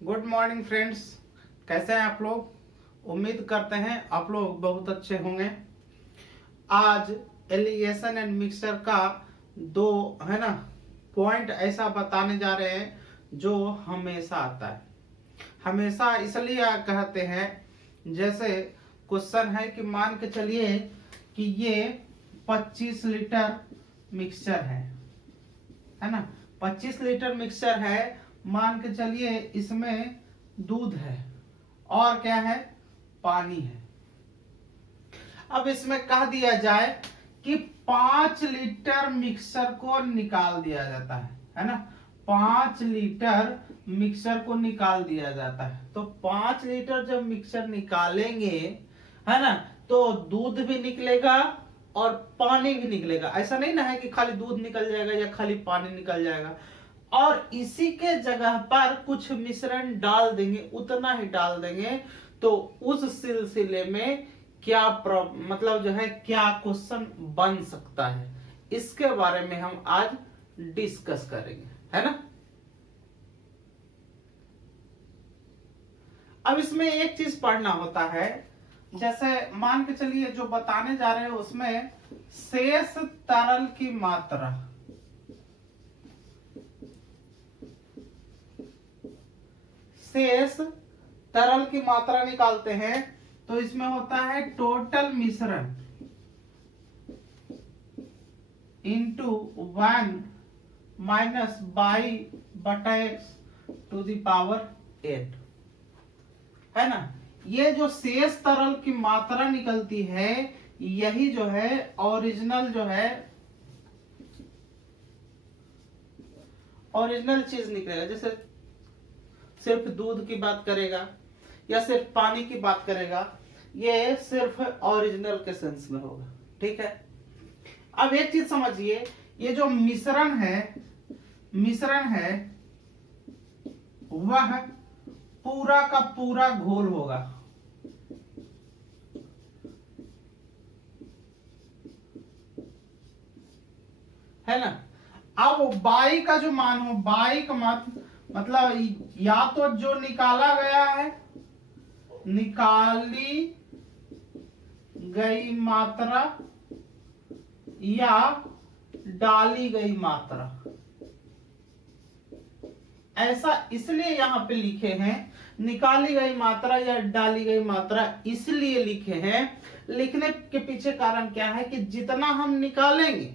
Good morning friends, कैसे हैं आप लोग। उम्मीद करते हैं आप लोग बहुत अच्छे होंगे। आज एलिगेशन एंड मिक्सचर का दो है ना पॉइंट ऐसा बताने जा रहे हैं जो हमेशा आता है। हमेशा इसलिए कहते हैं, जैसे क्वेश्चन है कि मान के चलिए कि ये 25 लीटर मिक्सचर है ना। 25 लीटर मिक्सचर है, मान के चलिए इसमें दूध है और क्या है, पानी है। अब इसमें कह दिया जाए कि 5 लीटर मिक्सचर को निकाल दिया जाता है ना। 5 लीटर मिक्सचर को निकाल दिया जाता है, तो 5 लीटर जब मिक्सचर निकालेंगे है ना, तो दूध भी निकलेगा और पानी भी निकलेगा। ऐसा नहीं ना है कि खाली दूध निकल जाएगा या खाली पानी निकल जाएगा। और इसी के जगह पर कुछ मिश्रण डाल देंगे, उतना ही डाल देंगे, तो उस सिलसिले में क्या मतलब जो है क्या क्वेश्चन बन सकता है, इसके बारे में हम आज डिस्कस करेंगे, है ना। अब इसमें एक चीज पढ़ना होता है, जैसे मान के चलिए जो बताने जा रहे हैं उसमें शेष तरल की मात्रा, शेष तरल की मात्रा निकालते हैं, तो इसमें होता है टोटल मिश्रण इंटू 1 माइनस बाई बटा एक्स टू द पावर 8, है ना। ये जो शेष तरल की मात्रा निकलती है, यही जो है ओरिजिनल जो है ओरिजिनल चीज निकलेगा। जैसे सिर्फ दूध की बात करेगा या सिर्फ पानी की बात करेगा, ये सिर्फ ओरिजिनल के सेंस में होगा, ठीक है। अब एक चीज समझिए, ये जो मिश्रण है वह पूरा का पूरा घोल होगा, है ना। अब बाई का जो मान हो, बाई का मतलब या तो जो निकाला गया है, निकाली गई मात्रा या डाली गई मात्रा, ऐसा इसलिए यहां पे लिखे हैं। निकाली गई मात्रा या डाली गई मात्रा इसलिए लिखे हैं, लिखने के पीछे कारण क्या है कि जितना हम निकालेंगे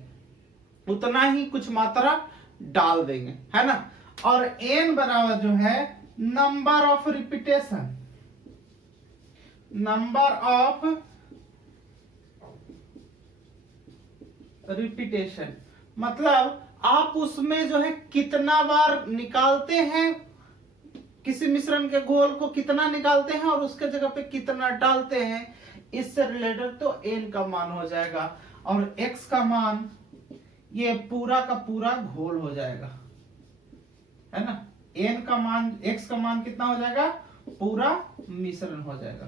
उतना ही कुछ मात्रा डाल देंगे, है ना। और n बराबर जो है number of repetition, number of repetition, मतलब आप उसमें जो है कितना बार निकालते हैं, किसी मिश्रण के घोल को कितना निकालते हैं और उसके जगह पे कितना डालते हैं, इससे रिलेटेड तो n का मान हो जाएगा और x का मान ये पूरा का पूरा घोल हो जाएगा, है ना। n का मान, x का मान कितना हो जाएगा, पूरा मिश्रण हो जाएगा।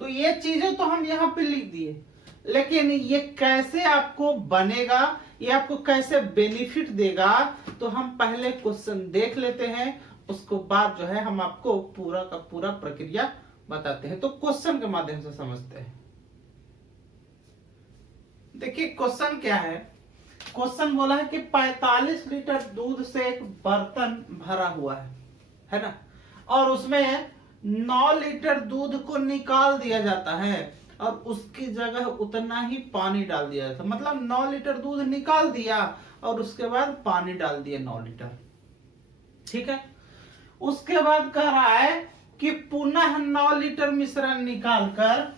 तो ये चीजें तो हम यहाँ पे लिख दिए, लेकिन ये कैसे आपको बनेगा, ये आपको कैसे बेनिफिट देगा, तो हम पहले क्वेश्चन देख लेते हैं, उसको बाद जो है हम आपको पूरा का पूरा प्रक्रिया बताते हैं। तो क्वेश्चन के माध्यम से समझते हैं। देखिए क्वेश्चन क्या है। क्वेश्चन बोला है कि 45 लीटर दूध से एक बर्तन भरा हुआ है ना, और उसमें 9 लीटर दूध को निकाल दिया जाता है और उसकी जगह उतना ही पानी डाल दिया जाता है। मतलब 9 लीटर दूध निकाल दिया और उसके बाद पानी डाल दिया 9 लीटर, ठीक है। उसके बाद कह रहा है कि पुनः 9 लीटर मिश्रण निकालकर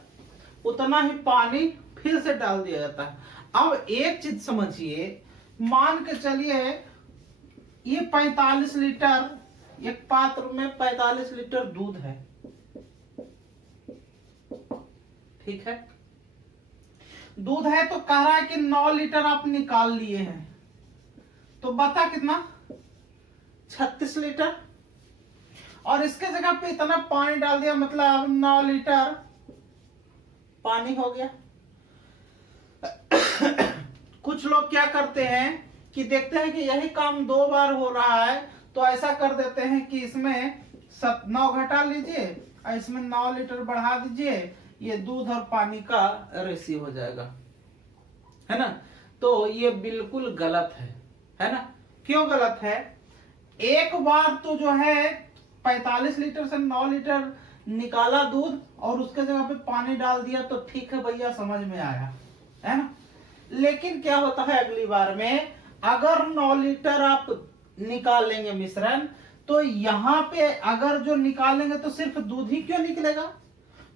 उतना ही पानी फिर से डाल दिया जाता है। अब एक चीज समझिए, मान के चलिए ये 45 लीटर, एक पात्र में 45 लीटर दूध है, ठीक है। दूध है तो कह रहा है कि 9 लीटर आप निकाल लिए हैं, तो बता कितना, 36 लीटर। और इसके जगह पे इतना पानी डाल दिया, मतलब 9 लीटर पानी हो गया। कुछ लोग क्या करते हैं कि देखते हैं कि यही काम 2 बार हो रहा है, तो ऐसा कर देते हैं कि इसमें 9 घटा लीजिए और इसमें 9 लीटर बढ़ा दीजिए, ये दूध और पानी का रेशियो हो जाएगा, है ना। तो ये बिल्कुल गलत है ना। क्यों गलत है? एक बार तो जो है 45 लीटर से 9 लीटर निकाला दूध और उसके जगह पे पानी डाल दिया तो ठीक है भैया, समझ में आया, है ना। लेकिन क्या होता है अगली बार में, अगर 9 लीटर आप निकाल लेंगे मिश्रण, तो यहाँ पे अगर जो निकालेंगे तो सिर्फ दूध ही क्यों निकलेगा,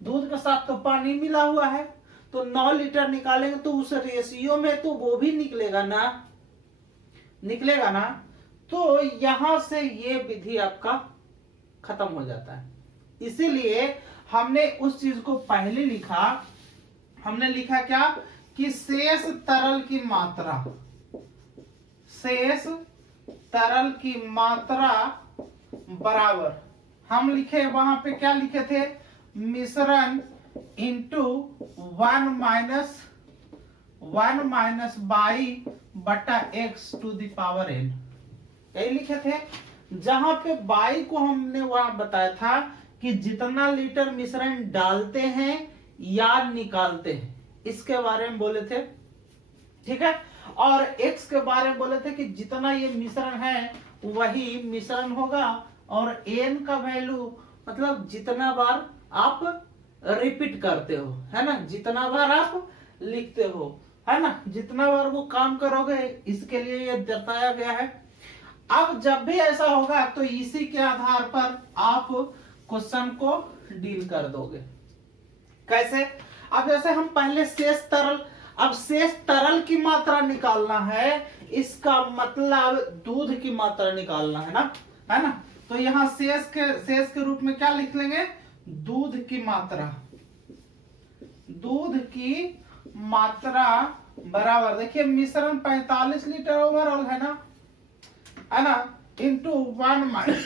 दूध के साथ तो पानी मिला हुआ है, तो 9 लीटर निकालेंगे तो उस रेशियो में तो वो भी निकलेगा ना। तो यहां से ये विधि आपका खत्म हो जाता है। इसीलिए हमने उस चीज को पहले लिखा, हमने लिखा क्या कि शेष तरल की मात्रा बराबर, हम लिखे वहां पे क्या लिखे थे, मिश्रण इंटू 1 माइनस बाई बटा x to the power n, यही लिखे थे। जहां पे बाई को हमने वहां बताया था कि जितना लीटर मिश्रण डालते हैं या निकालते हैं, इसके बारे में बोले थे, ठीक है। और x के बारे में बोले थे कि जितना ये मिश्रण है वही मिश्रण होगा, और n का वैल्यू मतलब जितना बार आप रिपीट करते हो, है ना, जितना बार आप लिखते हो, है ना, जितना बार वो काम करोगे, इसके लिए ये दर्शाया गया है। अब जब भी ऐसा होगा तो इसी के आधार पर आप क्वेश्चन को डील कर दोगे। कैसे? अब जैसे हम पहले शेष तरल की मात्रा निकालना है, इसका मतलब दूध की मात्रा निकालना है ना, है ना। तो यहाँ शेष के रूप में क्या लिख लेंगे, दूध की मात्रा बराबर, देखिए मिश्रण 45 लीटर ओवरऑल है ना, इंटू 1 माइनस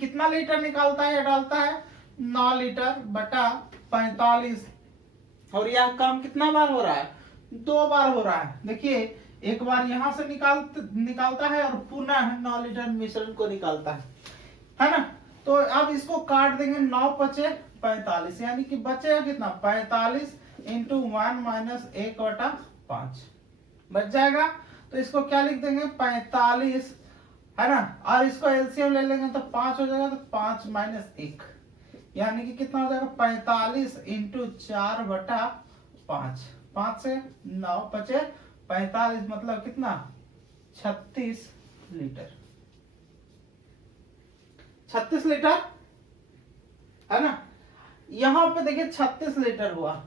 कितना लीटर निकालता है या डालता है, 9 लीटर बटा 45, और यह काम कितना बार हो रहा है, 2 बार हो रहा है। देखिए एक बार यहां से निकालता है और पुनः 9 लीटर मिश्रण को निकालता है ना। तो अब इसको काट देंगे, 9 पचे 45, यानी कि बचेगा कितना, 45 इंटू 1 माइनस 1/5 बच जाएगा। तो इसको क्या लिख देंगे, 45, है ना, और इसको एलसीएम ले लेंगे तो 5 हो जाएगा, तो 5 माइनस 1 यानी कि कितना हो जाएगा, 45 इंटू 4/5, 5 से 9 बचे 45, मतलब कितना, 36 लीटर, 36 लीटर, है ना। यहां पे देखिए 36 लीटर हुआ।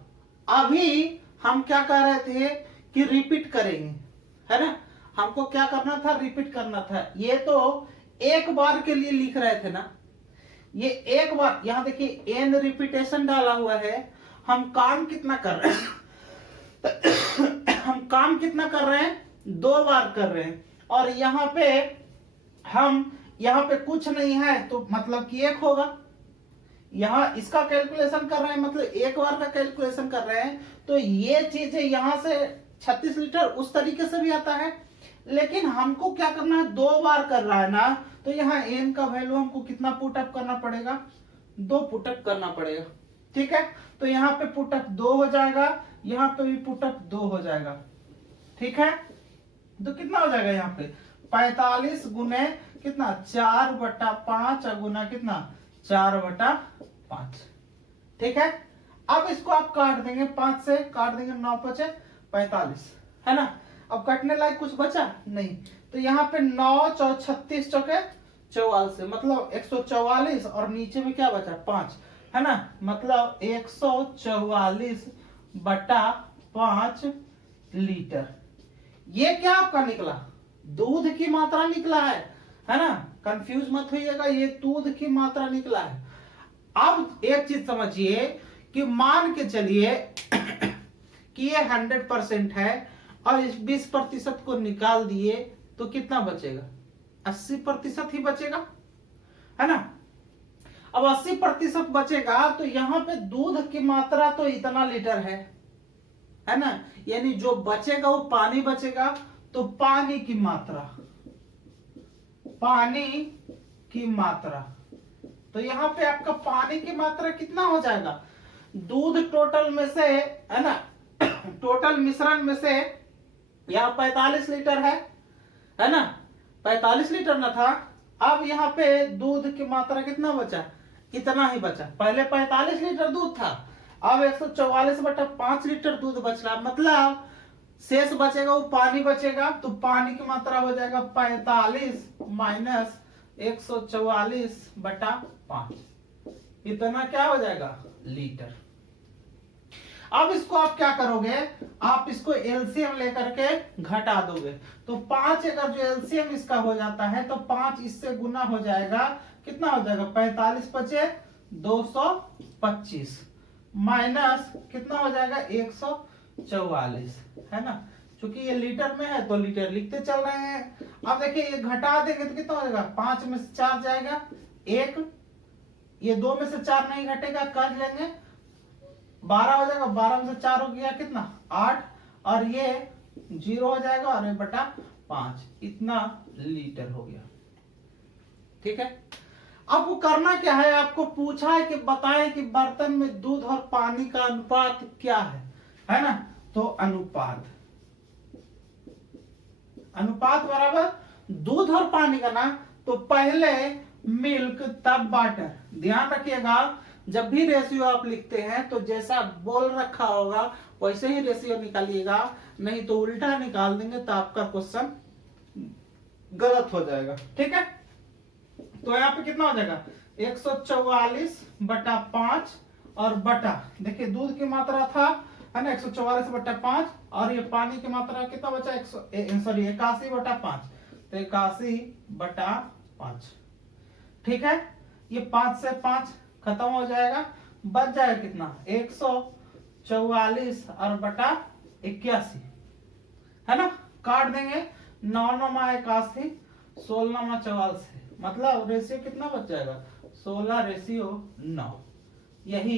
अभी हम क्या कर रहे थे कि रिपीट करेंगे, है ना, हमको क्या करना था, रिपीट करना था। ये तो एक बार के लिए लिख रहे थे ना, ये एक बार, यहां देखिए एन रिपीटेशन डाला हुआ है। हम काम कितना कर रहे हैं हम काम कितना कर रहे हैं, 2 बार कर रहे हैं, और यहाँ पे कुछ नहीं है तो मतलब कि 1 होगा। यहाँ इसका कैलकुलेशन कर रहे हैं, मतलब एक बार का कैलकुलेशन कर रहे हैं, तो ये चीज है, यहाँ से 36 लीटर उस तरीके से भी आता है, लेकिन हमको क्या करना है, 2 बार कर रहा है ना, तो यहाँ n का वैल्यू हमको कितना पुटअप करना पड़ेगा, 2 पुटअप करना पड़ेगा, ठीक है। तो यहाँ पे पुटअप 2 हो जाएगा, यहाँ पे भी पुटअप 2 हो जाएगा, ठीक है। तो कितना हो जाएगा यहाँ पे, 45 गुने कितना, 4/5 गुना कितना, 4/5, ठीक है। अब इसको आप काट देंगे, 5 से काट देंगे, 9 बचे 45, है ना। अब कटने लायक कुछ बचा नहीं, तो यहाँ पे 9 36 चौके 44, मतलब 144, और नीचे में क्या बचा, 5, है ना, मतलब 144/5 लीटर। ये क्या आपका निकला, दूध की मात्रा निकला है ना, कंफ्यूज मत होइएगा, ये दूध की मात्रा निकला है। अब एक चीज समझिए कि मान के चलिए कि ये 100% है और इस 20% को निकाल दिए तो कितना बचेगा, 80% ही बचेगा, है ना। अब 80% बचेगा तो यहाँ पे दूध की मात्रा तो इतना लीटर है ना, यानी जो बचेगा वो पानी बचेगा, तो पानी की की मात्रा। तो यहाँ पे आपका पानी की मात्रा कितना हो जाएगा, दूध टोटल में से, है ना, टोटल मिश्रण में से यहाँ 45 लीटर है ना, 45 लीटर ना था। अब यहाँ पे दूध की मात्रा कितना बचा, इतना ही बचा। पहले 45 लीटर दूध था, अब 144/5 लीटर दूध बच रहा, मतलब शेष बचेगा वो पानी बचेगा। तो पानी की मात्रा हो जाएगा 45 माइनस 144/5, इतना क्या हो जाएगा, लीटर। अब इसको आप क्या करोगे, आप इसको एलसीएम लेकर के घटा दोगे। तो 5 अगर जो एलसीएम इसका हो जाता है तो 5 इससे गुना हो जाएगा, कितना हो जाएगा, 45 बचे 225 माइनस कितना हो जाएगा 144, है ना। क्योंकि ये लीटर में है तो लीटर लिखते चल रहे हैं। अब देखिए ये घटा देंगे तो कितना हो जाएगा, 5 में से 4 जाएगा 1, ये 2 में से 4 नहीं घटेगा, कर लेंगे 12 हो जाएगा, 12 में से 4 हो गया कितना 8, और ये 0 हो जाएगा और ये बटा 5, इतना लीटर हो गया। ठीक है। अब वो करना क्या है, आपको पूछा है कि बताएं कि बर्तन में दूध और पानी का अनुपात क्या है ना। तो अनुपात बराबर दूध और पानी का ना, तो पहले मिल्क तब वाटर। ध्यान रखिएगा जब भी रेशियो आप लिखते हैं तो जैसा बोल रखा होगा वैसे ही रेशियो निकालिएगा, नहीं तो उल्टा निकाल देंगे तो आपका क्वेश्चन गलत हो जाएगा। ठीक है। तो यहाँ पे कितना हो जाएगा 144/5 और बटा, देखिए दूध की मात्रा था, है ना, 144/5, और ये पानी की मात्रा कितना बचा 81/5, तो 81/5। ठीक है। ये 5 से 5 खत्म हो जाएगा, बच जाएगा कितना 144 और बटा 81, है ना। काट देंगे 9 9 81, 16 44, मतलब रेशियो कितना बच जाएगा 16:9। यही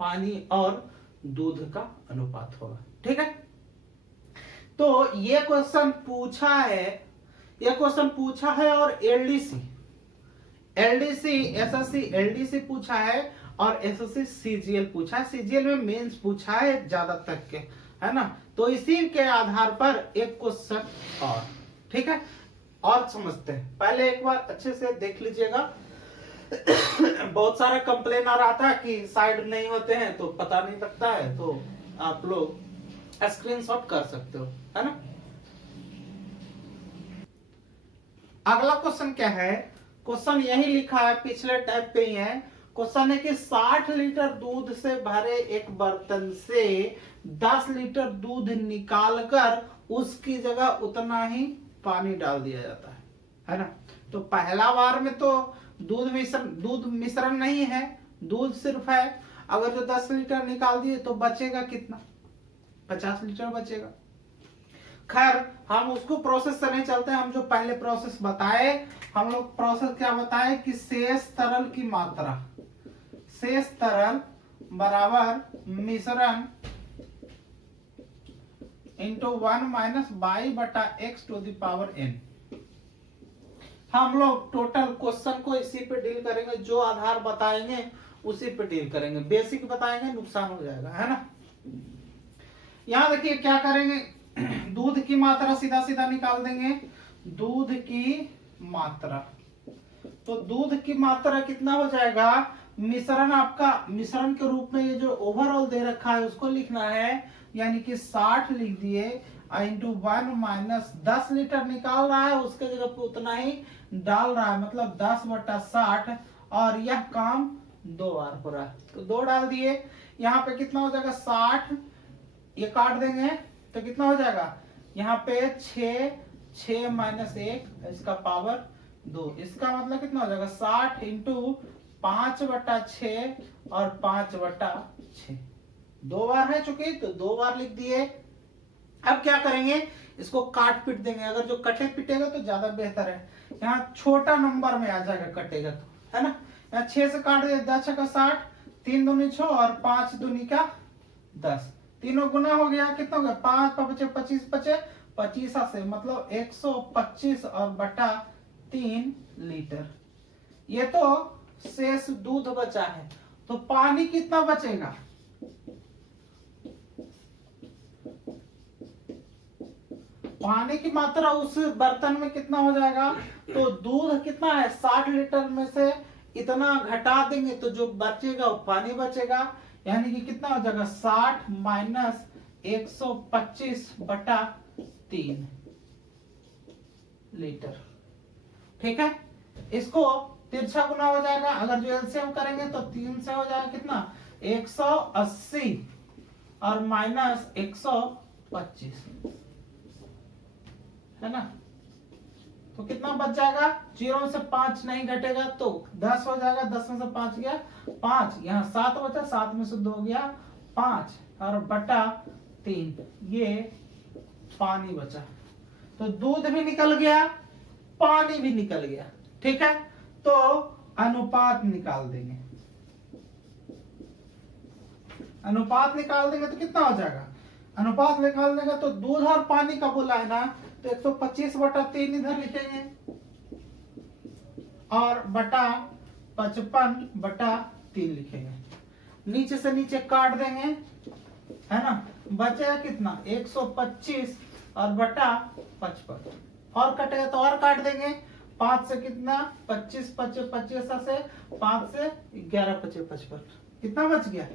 पानी और दूध का अनुपात होगा। ठीक है। तो ये क्वेश्चन पूछा है और एलडीसी एसएससी एलडीसी पूछा है और एसएससी सीजीएल पूछा है। सीजीएल में मेंस पूछा है ज्यादा तक के, है ना। तो इसी के आधार पर एक क्वेश्चन और, ठीक है, और समझते हैं। पहले एक बार अच्छे से देख लीजिएगा। बहुत सारा कंप्लेन आ रहा था कि साइड नहीं होते हैं तो पता नहीं लगता है, तो आप लोग स्क्रीनशॉट कर सकते हो, है ना। अगला क्वेश्चन क्या है, क्वेश्चन यही लिखा है, पिछले टाइप पे ही है। क्वेश्चन है कि 60 लीटर दूध से भरे एक बर्तन से 10 लीटर दूध निकालकर उसकी जगह उतना ही पानी डाल दिया जाता है ना। तो पहला बार में तो दूध मिश्रण नहीं है, दूध सिर्फ है। अगर जो 10 लीटर निकाल दिए तो बचेगा कितना, 50 लीटर बचेगा। खैर हम उसको प्रोसेस से नहीं चलते, हम जो पहले प्रोसेस बताए, हम लोग प्रोसेस क्या बताए कि शेष तरल की मात्रा, शेष तरल बराबर मिश्रण इंटू 1 माइनस y/x⁴n। हम लोग टोटल क्वेश्चन को इसी पे डील करेंगे, जो आधार बताएंगे उसी पे डील करेंगे, बेसिक बताएंगे नुकसान हो जाएगा, है ना। यहां देखिए क्या करेंगे, दूध की मात्रा सीधा सीधा निकाल देंगे, दूध की मात्रा। तो दूध की मात्रा कितना हो जाएगा, मिश्रण आपका मिश्रण के रूप में ये जो ओवरऑल दे रखा है उसको लिखना है, यानी कि 60 लिख दिए इंटू 1 माइनस 10 लीटर निकाल रहा है उसके जगह पे उतना ही डाल रहा है, मतलब 10/60, और यह काम 2 बार हो रहा है तो 2 डाल दिए। यहाँ पे कितना हो जाएगा 60, ये काट देंगे तो कितना हो जाएगा, यहाँ पे 6 माइनस 1 इसका पावर 2, इसका मतलब कितना हो जाएगा 60 इंटू 5/6 और 5/6, 2 बार है चुकी तो 2 बार लिख दिए। अब क्या करेंगे, इसको काट पीट देंगे, अगर जो कटे पिटेगा तो ज्यादा बेहतर है, यहाँ छोटा नंबर में आ जाएगा कटेगा तो, है ना। यहाँ 6 से काट दिया, 10 का 60, 3 दूनी 6 और 5 दूनी का 10, तीनों गुना हो गया, कितना हो गया 5 बचे 25 बचे 25 से, मतलब 125 और बटा 3 लीटर। ये तो शेष दूध बचा है, तो पानी कितना बचेगा? पानी की मात्रा उस बर्तन में कितना हो जाएगा? तो दूध कितना है 60 लीटर में से इतना घटा देंगे तो जो बचेगा वो पानी बचेगा, यानी कि कितना हो जाएगा 60 माइनस 125/3 लीटर। ठीक है, इसको तिरछा गुना हो जाएगा, अगर जो एलसीएम करेंगे तो 3 से हो जाएगा कितना 180 और माइनस 125 है ना, तो कितना बच जाएगा? 0 से 5 नहीं घटेगा तो 10 हो जाएगा, 10 में से 5 गया 5, यहाँ 7 बचा, 7 में से 2 गया 5 और बटा 3, ये पानी बचा। तो दूध भी निकल गया, पानी भी निकल गया। ठीक है, तो अनुपात निकाल देंगे। अनुपात निकाल देंगे तो कितना हो जाएगा? अनुपात निकाल देंगे तो दूध और पानी का बोला है ना, तो 125/3 इधर लिखेंगे और बटा 55/3 लिखेंगे। नीचे से नीचे काट देंगे, है ना, बचेगा कितना 125 और बटा 55, और कटेगा तो और काट देंगे, 5 से कितना 25 25 से 5 से 11 25 55, कितना बच गया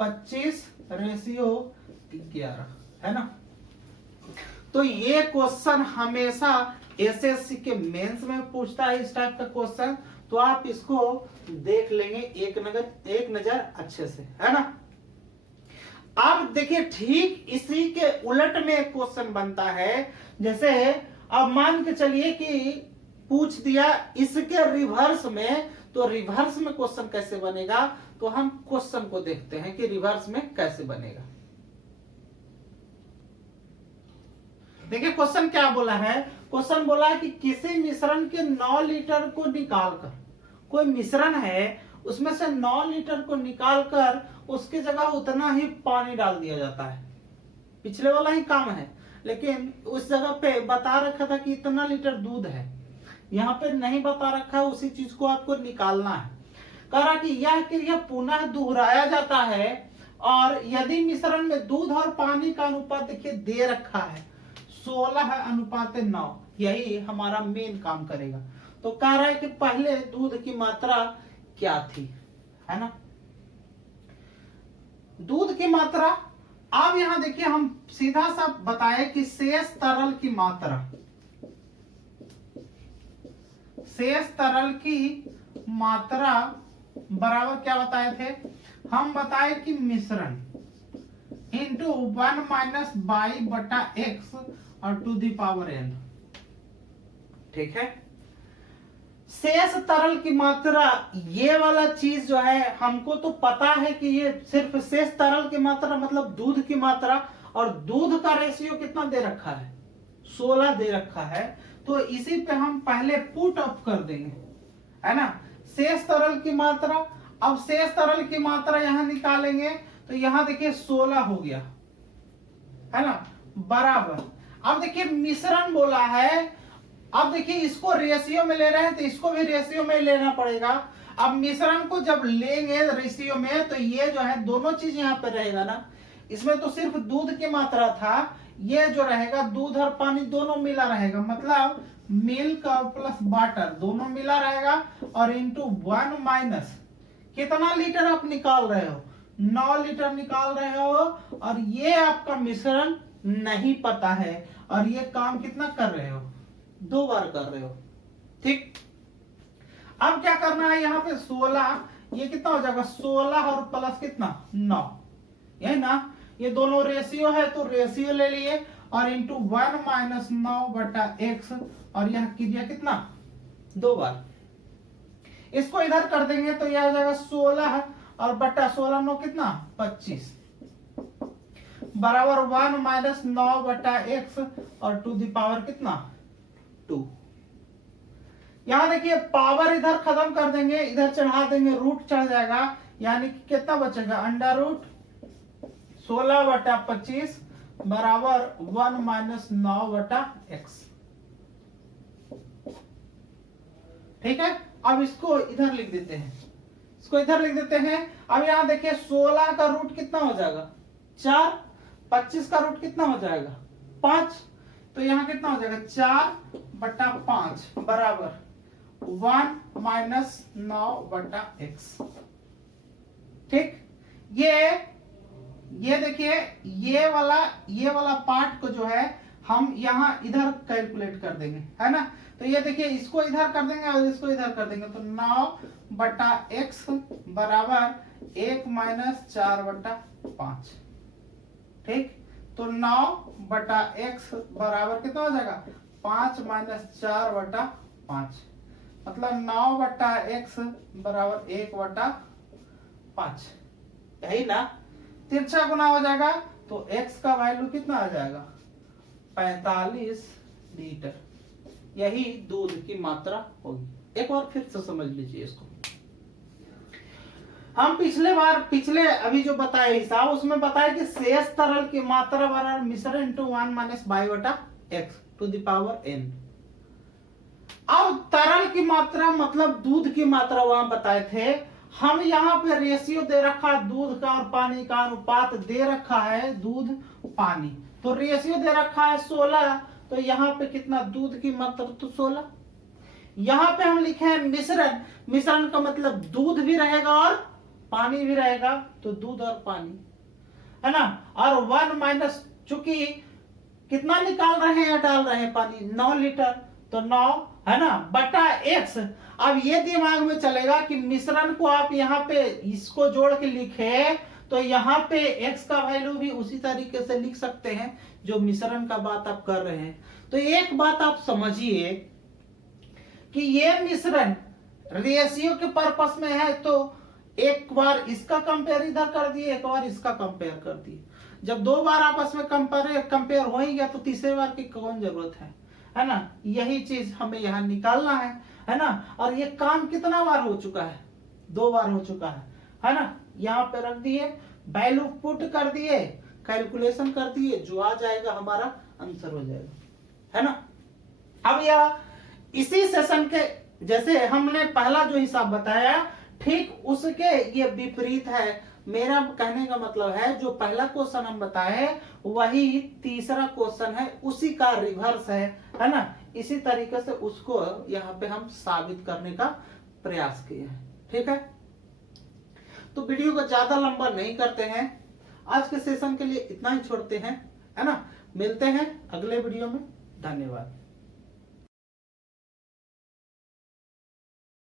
25:11 है ना। तो ये क्वेश्चन हमेशा एसएससी के मेंस में पूछता है इस टाइप का क्वेश्चन, तो आप इसको देख लेंगे एक नजर अच्छे से, है ना। अब देखिए ठीक इसी के उलट में एक क्वेश्चन बनता है, जैसे अब मान के चलिए कि पूछ दिया इसके रिवर्स में, तो रिवर्स में क्वेश्चन कैसे बनेगा, तो हम क्वेश्चन को देखते हैं कि रिवर्स में कैसे बनेगा। देखिए क्वेश्चन क्या बोला है, क्वेश्चन बोला है कि किसी मिश्रण के 9 लीटर को निकालकर, कोई मिश्रण है उसमें से 9 लीटर को निकालकर उसकी जगह उतना ही पानी डाल दिया जाता है। पिछले वाला ही काम है, लेकिन उस जगह पे बता रखा था कि इतना लीटर दूध है, यहाँ पे नहीं बता रखा है, उसी चीज को आपको निकालना है। कह रहा कि यह क्रिया पुनः दोहराया जाता है और यदि मिश्रण में दूध और पानी का अनुपात देखिए दे रखा है 16:9, यही हमारा मेन काम करेगा। तो कह रहा है कि पहले दूध की मात्रा क्या थी, है ना, दूध की मात्रा। अब यहां देखिए हम सीधा सा बताए कि शेष तरल की मात्रा, शेष तरल की मात्रा बराबर क्या बताए थे हम, बताए कि मिश्रण इंटू 1 माइनस बाई बटा एक्स और टू दी पावर n। ठीक है, शेष तरल की मात्रा, ये वाला चीज जो है हमको तो पता है कि ये सिर्फ शेष तरल की मात्रा मतलब दूध की मात्रा, और दूध का रेशियो कितना दे रखा है 16 दे रखा है, तो इसी पे हम पहले पुट अप कर देंगे, है ना, शेष तरल की मात्रा। अब शेष तरल की मात्रा यहां निकालेंगे तो यहां देखिए 16 हो गया, है ना, बराबर। अब देखिए मिश्रण बोला है, अब देखिए इसको रेशियो में ले रहे हैं तो इसको भी रेशियो में लेना पड़ेगा। अब मिश्रण को जब लेंगे रेशियो में तो ये जो है दोनों चीज यहाँ पे रहेगा ना, इसमें तो सिर्फ दूध की मात्रा था, ये जो रहेगा दूध और पानी दोनों मिला रहेगा, मतलब मिल्क और प्लस वाटर दोनों मिला रहेगा, और इंटू 1 माइनस कितना लीटर आप निकाल रहे हो 9 लीटर निकाल रहे हो, और ये आपका मिश्रण नहीं पता है, और ये काम कितना कर रहे हो 2 बार कर रहे हो। ठीक, अब क्या करना है यहाँ पे 16, ये कितना हो जाएगा 16 और प्लस कितना 9, यही ना, ये दोनों रेशियो है तो रेशियो ले लिए, और इंटू 1 माइनस 9 बटा एक्स, और यह कीजिए कितना 2 बार, इसको इधर कर देंगे तो यह हो जाएगा 16 और बटा 16 9 कितना 25 बराबर 1 माइनस 9 बटा एक्स और टू दी पावर कितना 2। यहां देखिए पावर इधर खत्म कर देंगे, इधर चढ़ा देंगे, रूट चढ़ जाएगा, यानी कि कितना बचेगा अंडर रूट 16 बटा 25 बराबर 1 माइनस 9 बटा एक्स। ठीक है, अब इसको इधर लिख देते हैं, इसको इधर लिख देते हैं। अब यहाँ देखिए 16 का रूट कितना हो जाएगा 4, 25 का रूट कितना हो जाएगा 5, तो यहाँ कितना हो जाएगा 4/5 बराबर 1 माइनस 9/x। ठीक, ये देखिए ये वाला पार्ट को जो है हम यहाँ इधर कैलकुलेट कर देंगे, है ना। तो ये देखिए इसको इधर कर देंगे और इसको इधर कर देंगे, तो 9/x बराबर 1 माइनस 4/5। ठीक, तो 9/x बराबर कितना हो जाएगा 5 माइनस 4/5, मतलब 9/x बराबर 1/5, यही ना। तिरछा गुना हो जाएगा तो x का वैल्यू कितना आ जाएगा 45 लीटर, यही दूध की मात्रा होगी। एक बार फिर से समझ लीजिए इसको। हम पिछले अभी जो बताए हिसाब उसमें बताया कि शेष तरल की मात्रा बराबर मिश्रण into 1 minus x to the power n। अब तरल की मात्रा मतलब दूध की मात्रा वहां बताए थे, हम यहाँ पे रेशियो दे रखा है दूध का और पानी का अनुपात दे रखा है दूध पानी, तो रेशियो दे रखा है 16, तो यहाँ पे कितना दूध की मात्रा तो 16। यहाँ पे हम लिखे हैं मिश्रण का मतलब दूध भी रहेगा और पानी भी रहेगा, तो दूध और पानी, है ना। और 1 माइनस, चूंकि कितना निकाल रहे हैं डाल रहे हैं पानी 9 लीटर, तो 9 है ना बटा x। अब ये दिमाग में चलेगा कि मिश्रण को आप यहाँ पे इसको जोड़ के लिखे तो यहाँ पे x का वैल्यू भी उसी तरीके से लिख सकते हैं जो मिश्रण का बात आप कर रहे हैं। तो एक बात आप समझिए कि ये मिश्रण रेशियो के पर्पस में है, तो एक बार इसका कंपेयर इधर कर दिए, एक बार इसका कंपेयर कर दिए। जब दो बार आपस में कंपेयर हो ही गया तो तीसरे बार की कौन जरूरत है ना। यही चीज हमें यहाँ निकालना है ना। और ये काम कितना बार हो चुका है 2 बार हो चुका है ना। यहाँ पे रख दिए, वैल्यू पुट कर दिए, कैलकुलेशन कर दिए, जो आ जाएगा हमारा आंसर हो जाएगा, है ना। अब यह इसी सेशन के जैसे हमने पहला जो हिसाब बताया ठीक उसके ये विपरीत है। मेरा कहने का मतलब है जो पहला क्वेश्चन हम बताए वही तीसरा क्वेश्चन है, उसी का रिवर्स है ना। इसी तरीके से उसको यहाँ पे हम साबित करने का प्रयास किए हैं। ठीक है, तो वीडियो को ज्यादा लंबा नहीं करते हैं, आज के सेशन के लिए इतना ही छोड़ते हैं, है ना। मिलते हैं अगले वीडियो में, धन्यवाद।